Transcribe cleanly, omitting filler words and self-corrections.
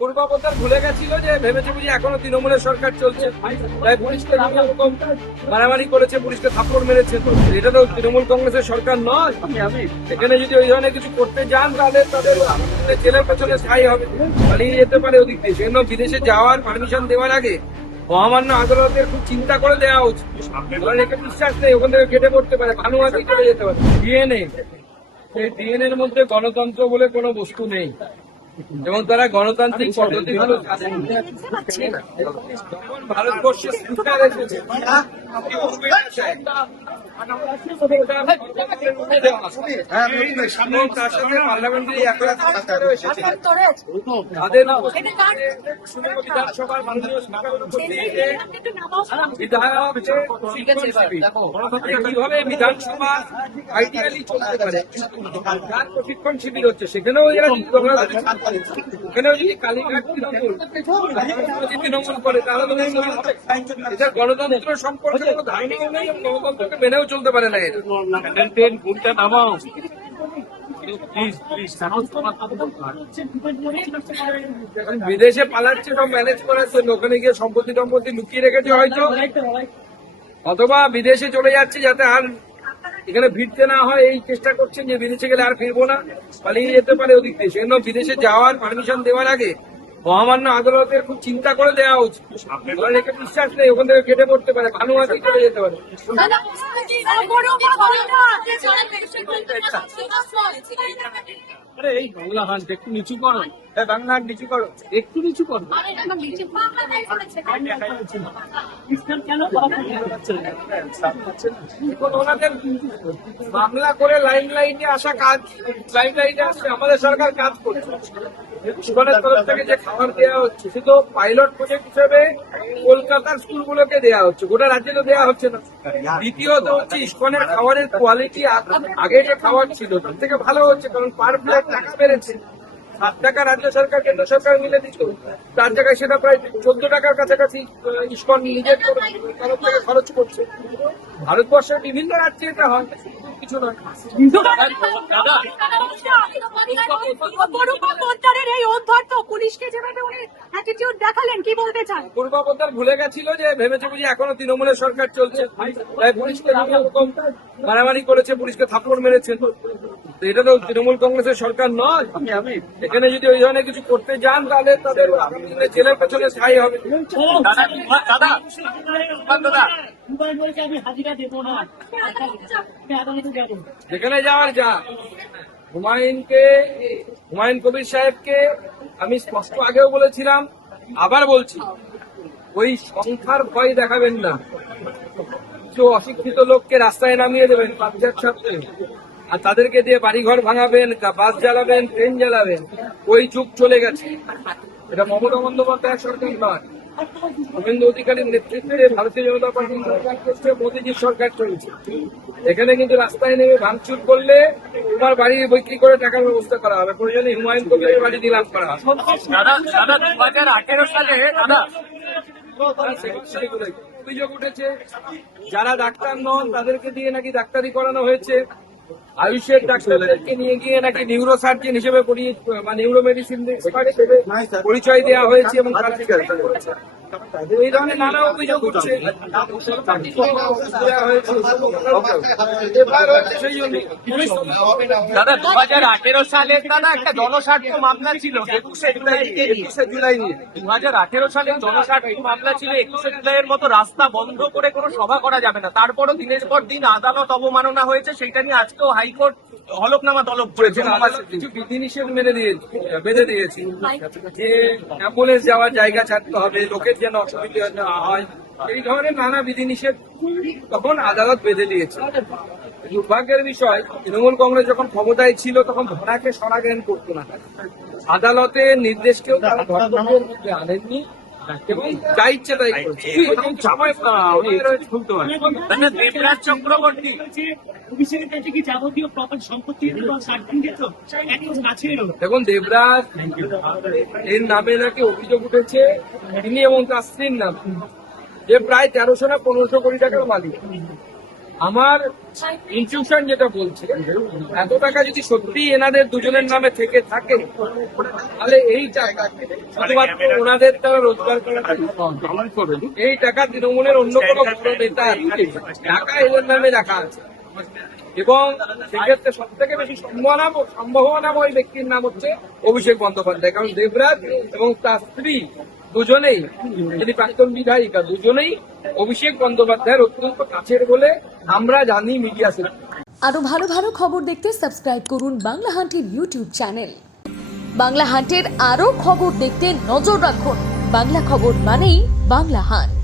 পূর্বাবতার ভুলে গেছিল যে ভেবেছে বুঝি এখনো তৃণমূলের সরকার চলছে, তাই পুলিশকে বিভিন্ন রকম মারামারি করেছে, পুলিশকে থাপ্পড় মেরেছে। এটা তো তৃণমূল কংগ্রেসের সরকার নয়। এখানে যদি ওই ধরনের কিছু করতে যান তাহলে তাদের জেলের পেছনে স্থায়ী হবে, পালিয়ে যেতে পারে ওদিক দিয়ে। সেজন্য বিদেশে যাওয়ার পারমিশন দেওয়ার আগে মহামান্য আদালতের খুব চিন্তা করে দেওয়া উচিত। একে বিশ্বাস নেই, ওখান থেকে কেটে পড়তে পারে, ভানুয়াতেই চলে যেতে পারে। ডিএনএ, সেই ডিএনএ এর মধ্যে গণতন্ত্র বলে কোনো বস্তু নেই এবং তারা গণতান্ত্রিক পদ্ধতিগুলো যখন ভারতবর্ষের স্পিকার এসেছে তার সাথে পার্লামেন্টারি তাদের বিধানসভার মাননীয় স্পিকারের উপর কিভাবে বিধানসভা আইডিয়ালি চলতে পারে, যার প্রশিক্ষণ শিবির হচ্ছে সেখানেও এরা ওখানেও যদি কালীঘাট তৃণমূল করে তাহলে এটা গণতন্ত্র সম্পর্কে কোনো ধারণাও নেই, গণতন্ত্রকে মেনেও চলতে পারে না। এটা নামাও বিদেশে পালাচ্ছে, সব ম্যানেজ করার জন্য ওখানে গিয়ে সম্পত্তি লুকিয়ে রেখেছে হয়তো, অথবা বিদেশে চলে যাচ্ছে যাতে আর এখানে ফিরতে না হয়, এই চেষ্টা করছেন যে বিদেশে গেলে আর ফিরবো না, পালিয়ে যেতে পারে ওদিক দিয়ে। সেজন্য বিদেশে যাওয়ার পারমিশন দেওয়ার আগে মহামান্য আদালতের খুব চিন্তা করে দেওয়া উচিত। একে বিশ্বাস নেই, ওখান থেকে কেটে পড়তে পারে, ভানুয়াতেই চলে যেতে পারে। আরে এই বাংলা হাট একটু নিচু করো, বাংলা হাট নিচু করো, একটু নিচু করো। ওনাদের বাংলা করে লাইন লাইনে আসা কাজ, লাইন লাইনে আসছে, আমাদের সরকার কাজ করছে। ইস্কনের তরফ থেকে যে খাবার দেওয়া হচ্ছে শুধু পাইলট প্রজেক্ট হিসেবে কলকাতার স্কুলগুলোকে দেওয়া হচ্ছে, গোটা রাজ্যে তো দেওয়া হচ্ছে না। দ্বিতীয়ত হচ্ছে ইস্কনের খাবারের কোয়ালিটি আগে যে খাবার ছিল তার থেকে ভালো হচ্ছে, কারণ পার প্লেট টাকা বেড়েছে। 7 টাকা রাজ্য সরকার কেন্দ্র সরকার মিলে দিত, তার জায়গায় সেটা প্রায় 14 টাকার কাছাকাছি ইস্কন নিজের তরফ থেকে খরচ করছে। ভারতবর্ষের বিভিন্ন রাজ্যে এটা হয়, কিছু নয়। পূর্বাবতার ভুলে গেছিল যে ভেবেছে বুঝি এখনো তৃণমূলের সরকার চলছে, তাই পুলিশকে বিভিন্ন রকম মারামারি করেছে, পুলিশকে থাপ্পড় মেরেছে। এটা তো তৃণমূল কংগ্রেসের সরকার নয়। এখানে যদি ওই ধরনের কিছু করতে যান তাহলে তাদের জেলের পেছনে স্থায়ী হবে। যেখানে যাওয়ার যা, হুমায়ুন কবির সাহেবকে আমি স্পষ্ট আগেও বলেছিলাম, আবার বলছি, ওই সংখ্যার ভয় দেখাবেন না। কিছু অশিক্ষিত লোককে রাস্তায় নামিয়ে দেবেন বাচ্চার সাথে, আর তাদেরকে দিয়ে বাড়িঘর ভাঙাবেন, বাস জ্বালাবেন, ট্রেন জ্বালাবেন। ওই যুগ চলে গেছে। এটা মমতা বন্দ্যোপাধ্যায়ের সরকার নয়, শুভেন্দু অধিকারীর নেতৃত্বে ভারতীয় জনতা পার্টির সরকার করছে, মোদীজির সরকার চলছে। এখানে কিন্তু রাস্তায় নেমে ভাঙচুর করলে তোমার বাড়ি বিক্রি করে টাকার ব্যবস্থা করা হবে, প্রয়োজনে হুমায়ুন কবিরের বাড়ি দিলাম করা হবে। 2018 সালে অভিযোগ উঠেছে যারা ডাক্তার নন তাদেরকে দিয়ে নাকি ডাক্তারি করানো হয়েছে, আয়ুষের ডাক্তারদেরকে নিয়ে গিয়ে নাকি নিউরো সার্জন হিসেবে নিউরো মেডিসিন পরিচয় দেওয়া হয়েছে এবং এই ধরনের নানা অভিযোগ উঠছে। দাদা 2018 সালে দাদা একটা জনস্বার্থ মামলা ছিল 21শে জুলাই নিয়ে। 2018 সালে জনস্বার্থ মামলা ছিল 21শে জুলাইয়ের মতো রাস্তা বন্ধ করে কোনো সভা করা যাবে না। তারপরও দিনের পর দিন আদালত অবমাননা হয়েছে, সেটা নিয়ে আজকেও হাইকোর্ট হলফনামা তলব করেছে। কিছু বিধিনিষেধ বেঁধে দিয়েছি যে অ্যাম্বুলেন্স যাওয়ার জায়গা ছাড়তে হবে, লোকের যেন অসুবিধা না হয়, এই ধরনের নানা বিধিনিষেধ তখন আদালত বেঁধে দিয়েছে। দুর্ভাগ্যের বিষয়, তৃণমূল কংগ্রেস যখন ক্ষমতায় ছিল তখন ধরাকে সরাজ্ঞান করতো না, আদালতের নির্দেশকেও তারা ধর্মের মধ্যে আনেননি এবং যা ইচ্ছে তাই করছে। দেবরাজ চক্রবর্তী দেখুন, দেবরাজ এর নামে নাকি অভিযোগ উঠেছে, তিনি এবং তার স্ত্রীর নাম, যে প্রায় 1300 না 1500 কোটি টাকার মালিক। আমার ইনটিউশন যেটা বলছে, এত টাকা যদি সত্যি এনাদের দুজনের নামে থেকে থাকে, তাহলে এই টাকা শুধুমাত্র ওনাদের তারা রোজগার করা এই টাকা তৃণমূলের অন্য কোনো বড় নেতা টাকা এদের নামে রাখা আছে। এবং সেক্ষেত্রে সব থেকে বেশি সম্ভাবনাময় ব্যক্তির নাম হচ্ছে অভিষেক বন্দ্যোপাধ্যায়, কারণ দেবরাজ এবং তার স্ত্রী দুজনেই, যিনি প্রাক্তন বিধায়িকা, দুজনেই অভিষেক বন্দ্যোপাধ্যায়ের অত্যন্ত কাছের বলে আমরা জানি মিডিয়া সূত্রে। আরো ভালো ভালো খবর দেখতে সাবস্ক্রাইব করুন বাংলা হান্টের ইউটিউব চ্যানেল। বাংলা হান্টের আরো খবর দেখতে নজর রাখুন। বাংলা খবর মানেই বাংলা হান্ট।